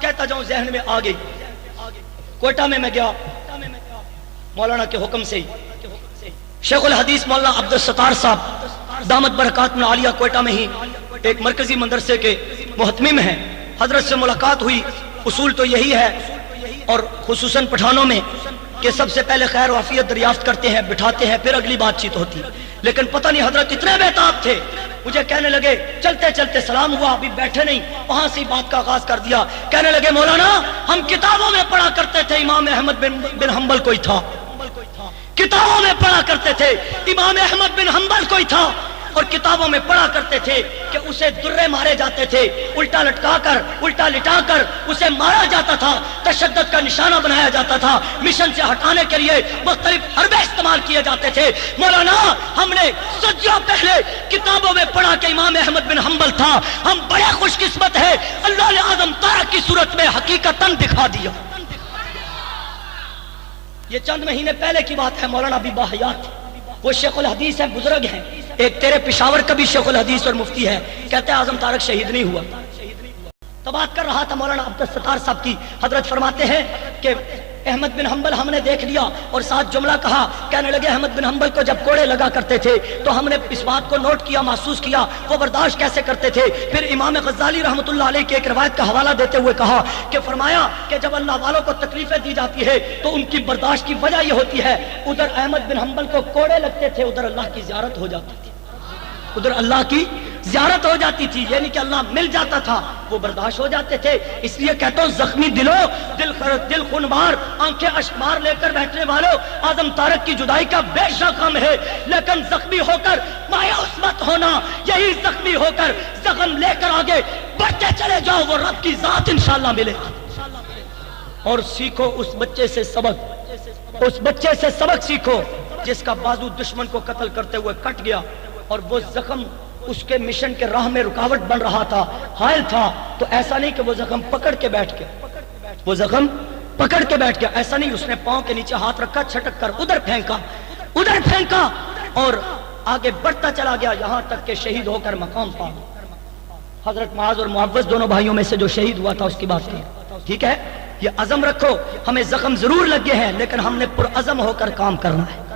کہتا جاؤں ذہن میں آ گئی. کوئٹہ میں گیا مولانا کے حکم سے ہی. شیخ الحدیث مولانا عبدالستار صاحب دامت برکاتہ عالیہ کوئٹہ میں ہی ایک مرکزی مدرسے کے محتمم ہیں. حضرت سے ملاقات ہوئی. اصول تو یہی ہے اور خصوصاً پٹھانوں میں کہ سب سے پہلے خیر و عافیت دریافت کرتے ہیں, بٹھاتے ہیں, پھر اگلی بات چیت ہوتی. لیکن پتہ نہیں حضرت اتنے بےتاب تھے, مجھے کہنے لگے چلتے چلتے سلام ہوا, ابھی بیٹھے نہیں, وہاں سے بات کا آغاز کر دیا. کہنے لگے مولانا ہم کتابوں میں پڑھا کرتے تھے امام احمد بن حنبل کوئی تھا, کتابوں میں پڑھا کرتے تھے امام احمد بن حنبل کوئی تھا, اور کتابوں میں پڑھا کرتے تھے کہ اسے درے مارے جاتے تھے, الٹا لٹکا کر الٹا لٹا کر اسے مارا جاتا تھا, تشدد کا نشانہ بنایا جاتا تھا, مشن سے ہٹانے کے لیے مختلف حربے استعمال کیے جاتے تھے. مولانا ہم نے صدیوں پہلے کتابوں میں پڑھا کہ امام احمد بن حنبل تھا, ہم بڑے خوش قسمت ہیں, اللہ نے اعظم طارق کی صورت میں حقیقتاً دکھا دیا. یہ چند مہینے پہلے کی بات ہے. مولانا ابھی باحیات تھے, وہ شیخ الحدیث ہیں, بزرگ ہیں. ایک تیرے پشاور کا بھی شیخ الحدیث اور مفتی ہے, کہتے ہیں اعظم طارق شہید نہیں ہوا. تو بات کر رہا تھا مولانا عبدالستار صاحب کی. حضرت فرماتے ہیں کہ احمد بن حنبل ہم نے دیکھ لیا, اور ساتھ جملہ کہا. کہنے لگے احمد بن حنبل کو جب کوڑے لگا کرتے تھے تو ہم نے اس بات کو نوٹ کیا, محسوس کیا وہ برداشت کیسے کرتے تھے. پھر امام غزالی رحمۃ اللہ علیہ کی ایک روایت کا حوالہ دیتے ہوئے کہا کہ فرمایا کہ جب اللہ والوں کو تکلیفیں دی جاتی ہے تو ان کی برداشت کی وجہ یہ ہوتی ہے, ادھر احمد بن حنبل کو کوڑے لگتے تھے, ادھر اللہ کی زیارت ہو جاتی تھی, ادھر اللہ کی زیارت ہو جاتی تھی, یعنی کہ اللہ مل جاتا تھا, وہ برداشت ہو جاتے تھے. اس لیے کہتا ہوں زخمی دلوں دل خونبار آنکھیں اشکبار لے کر بیٹھنے والوں, اعظم طارق کی جدائی کا بے شک غم ہے, لیکن زخمی ہو کر مایوس مت ہونا, یہی زخمی ہو کر زخم لے کر آگے بڑھتے چلے جاؤ, وہ رب کی ذات انشاءاللہ ملے گی. اور سیکھو اس بچے سے سبق, اس بچے سے سبق سیکھو جس کا بازو دشمن کو قتل کرتے ہوئے کٹ گیا, اور وہ زخم اس کے مشن کے راہ میں رکاوٹ بن رہا تھا, حائل تھا. تو ایسا نہیں کہ وہ زخم پکڑ کے بیٹھ گیا, وہ زخم پکڑ کے بیٹھ گیا, ایسا نہیں. اس نے پاؤں کے نیچے ہاتھ رکھا, چھٹک کر ادھر پھینکا اور آگے بڑھتا چلا گیا, یہاں تک کہ شہید ہو کر مقام پا. حضرت معاذ اور معوذ دونوں بھائیوں میں سے جو شہید ہوا تھا اس کی بات کی. ٹھیک ہے, یہ عزم رکھو, ہمیں زخم ضرور لگے ہیں لیکن ہم نے پرعزم ہو کر کام کرنا ہے.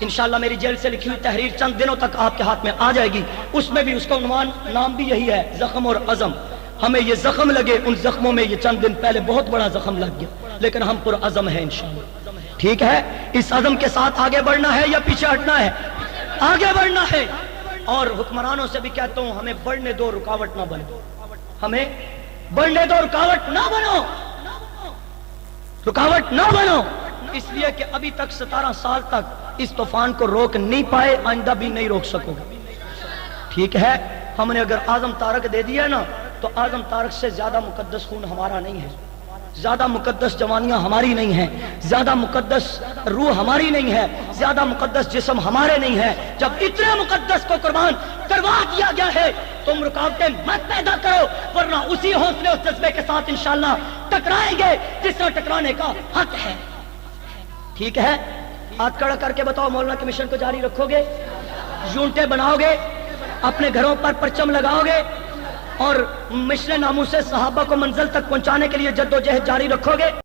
انشاءاللہ میری جیل سے لکھی ہوئی تحریر چند دنوں تک آپ کے ہاتھ میں آ جائے گی, اس میں بھی اس کا عنوان نام بھی یہی ہے, زخم اور عزم. ہمیں یہ زخم لگے, ان زخموں میں یہ چند دن پہلے بہت بڑا زخم لگ گیا, لیکن ہم پرعزم ہیں انشاءاللہ. ٹھیک ہے, اس عزم کے ساتھ آگے بڑھنا ہے یا پیچھے ہٹنا ہے؟ آگے بڑھنا ہے. اور حکمرانوں سے بھی کہتا ہوں ہمیں بڑھنے دو, رکاوٹ نہ بنو, ہمیں بڑھنے دو, رکاوٹ نہ بنو, رکاوٹ نہ بنو. اس لیے کہ ابھی تک 17 سال تک اس طوفان کو روک نہیں پائے, آئندہ بھی نہیں روک سکو گے. ٹھیک ہے, ہم نے اگر اعظم طارق دے دیا نا تو اعظم طارق سے زیادہ مقدس خون ہمارا نہیں ہے, زیادہ مقدس جوانیاں ہماری نہیں ہیں, زیادہ مقدس روح ہماری نہیں ہے, زیادہ مقدس جسم ہمارے نہیں ہے. جب اتنے مقدس کو قربان کروا دیا گیا ہے تم رکاوٹیں مت پیدا کرو, ورنہ اسی حوصلے اور جذبے کے ساتھ انشاءاللہ ٹکرائیں گے جس سے ٹکرانے کا حق ہے. ٹھیک ہے, ہاتھ کھڑا کر کے بتاؤ مولانا کے مشن کو جاری رکھو گے, یونٹیں بناؤ گے, اپنے گھروں پر پرچم لگاؤ گے, اور مشن ناموس صحابہ کو منزل تک پہنچانے کے لیے جد و جہد جاری رکھو گے.